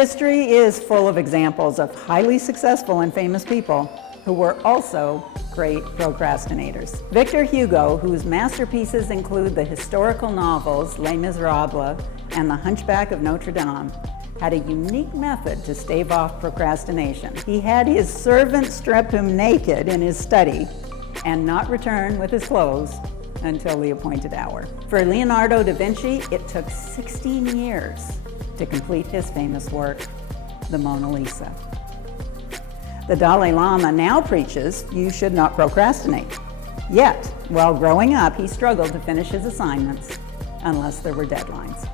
History is full of examples of highly successful and famous people who were also great procrastinators. Victor Hugo, whose masterpieces include the historical novels Les Miserables and The Hunchback of Notre Dame, had a unique method to stave off procrastination. He had his servant strip him naked in his study and not return with his clothes until the appointed hour. For Leonardo da Vinci, it took 16 years to complete his famous work, the Mona Lisa. The Dalai Lama now preaches you should not procrastinate. Yet, while growing up, he struggled to finish his assignments unless there were deadlines.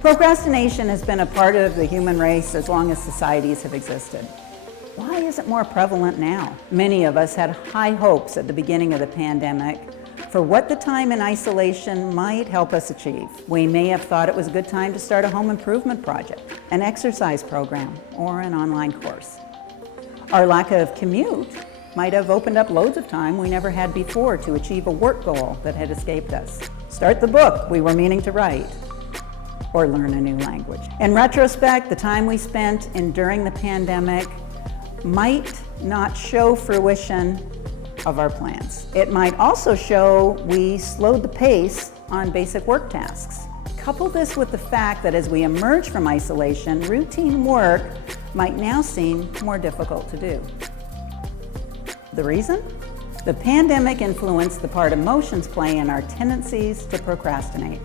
Procrastination has been a part of the human race as long as societies have existed. Why is it more prevalent now? Many of us had high hopes at the beginning of the pandemic for what the time in isolation might help us achieve. We may have thought it was a good time to start a home improvement project, an exercise program, or an online course. Our lack of commute might have opened up loads of time we never had before to achieve a work goal that had escaped us. Start the book we were meaning to write, or learn a new language. In retrospect, the time we spent enduring the pandemic might not show fruition of our plans. It might also show we slowed the pace on basic work tasks. Couple this with the fact that as we emerge from isolation, routine work might now seem more difficult to do. The reason? The pandemic influenced the part emotions play in our tendencies to procrastinate.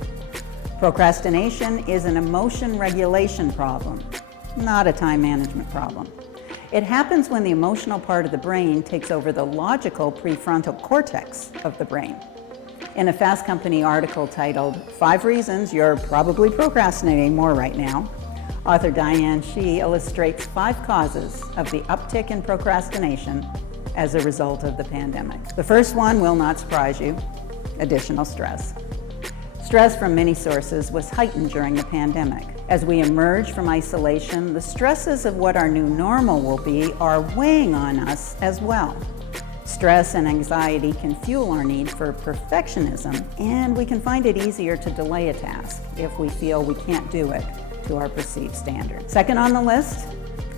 Procrastination is an emotion regulation problem, not a time management problem. It happens when the emotional part of the brain takes over the logical prefrontal cortex of the brain. In a Fast Company article titled 5 Reasons You're Probably Procrastinating More Right Now, author Diane Shih illustrates 5 causes of the uptick in procrastination as a result of the pandemic. The first one will not surprise you: additional stress. Stress from many sources was heightened during the pandemic. As we emerge from isolation, the stresses of what our new normal will be are weighing on us as well. Stress and anxiety can fuel our need for perfectionism, and we can find it easier to delay a task if we feel we can't do it to our perceived standards. Second on the list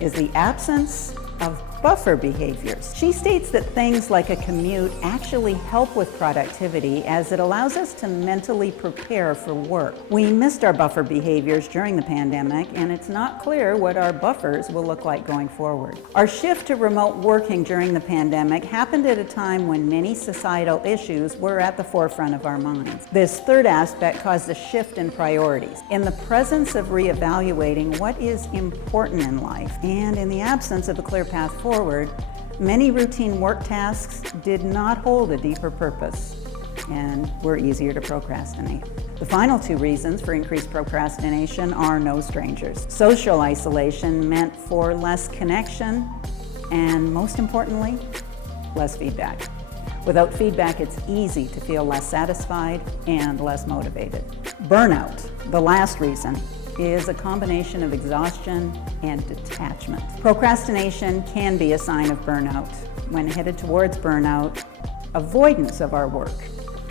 is the absence of buffer behaviors. She states that things like a commute actually help with productivity as it allows us to mentally prepare for work. We missed our buffer behaviors during the pandemic, and it's not clear what our buffers will look like going forward. Our shift to remote working during the pandemic happened at a time when many societal issues were at the forefront of our minds. This third aspect caused a shift in priorities. In the presence of reevaluating what is important in life, and in the absence of a clear path forward, many routine work tasks did not hold a deeper purpose and were easier to procrastinate. The final 2 reasons for increased procrastination are no strangers. Social isolation meant for less connection and, most importantly, less feedback. Without feedback, it's easy to feel less satisfied and less motivated. Burnout, the last reason, is a combination of exhaustion and detachment. Procrastination can be a sign of burnout. When headed towards burnout, avoidance of our work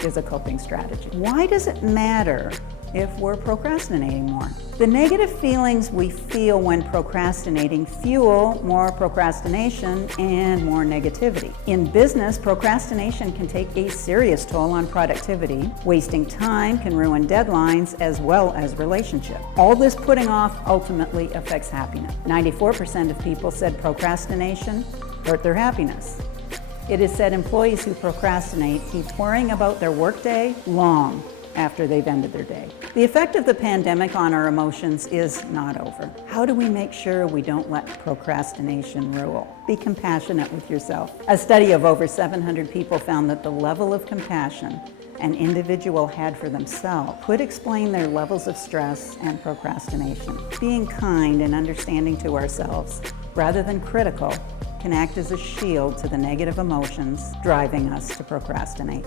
is a coping strategy. Why does it matter if we're procrastinating more? The negative feelings we feel when procrastinating fuel more procrastination and more negativity. In business, procrastination can take a serious toll on productivity. Wasting time can ruin deadlines as well as relationships. All this putting off ultimately affects happiness. 94% of people said procrastination hurt their happiness. It is said employees who procrastinate keep worrying about their workday long after they've ended their day. The effect of the pandemic on our emotions is not over. How do we make sure we don't let procrastination rule? Be compassionate with yourself. A study of over 700 people found that the level of compassion an individual had for themselves could explain their levels of stress and procrastination. Being kind and understanding to ourselves, rather than critical, can act as a shield to the negative emotions driving us to procrastinate.